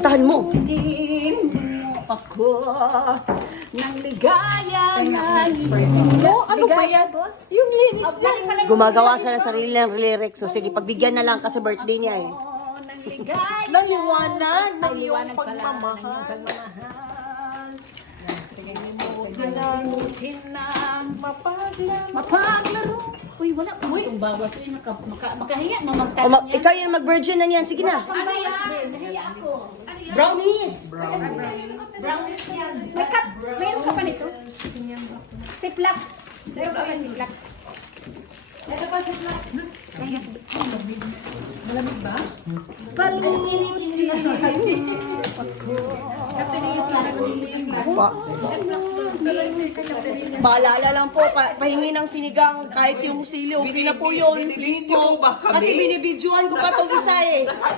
Kantahan mo. Hindi mo ako ng ligaya na Ano ba yan? Yung lyrics na. Gumagawa siya ng sarili ng lyrics. So sige, pagbigyan na lang kasi birthday niya eh. Naliwanag ng iyong Liwanag pala ng iyong pagmamahal. pagmamahal. Sige, Kailangan ng mapaglaro. mapaglaro. Uy, wala pa itong bawas. Uy, makahiya na magtanong niya. Ikaw yung mag-virgin na niyan. Sige na. Ano yan? Nahiya ako. Brownies. Brownies yan. May cup. Mayroon ka pa nito? Siplak. Mayroon ka pa siplak. Ito pa siplak. Malamig ba? Paalala lang po, pahingi ng sinigang kahit yung sili. Okay na po yun. Please po. Kasi binibidyoan ko pa tong isa eh.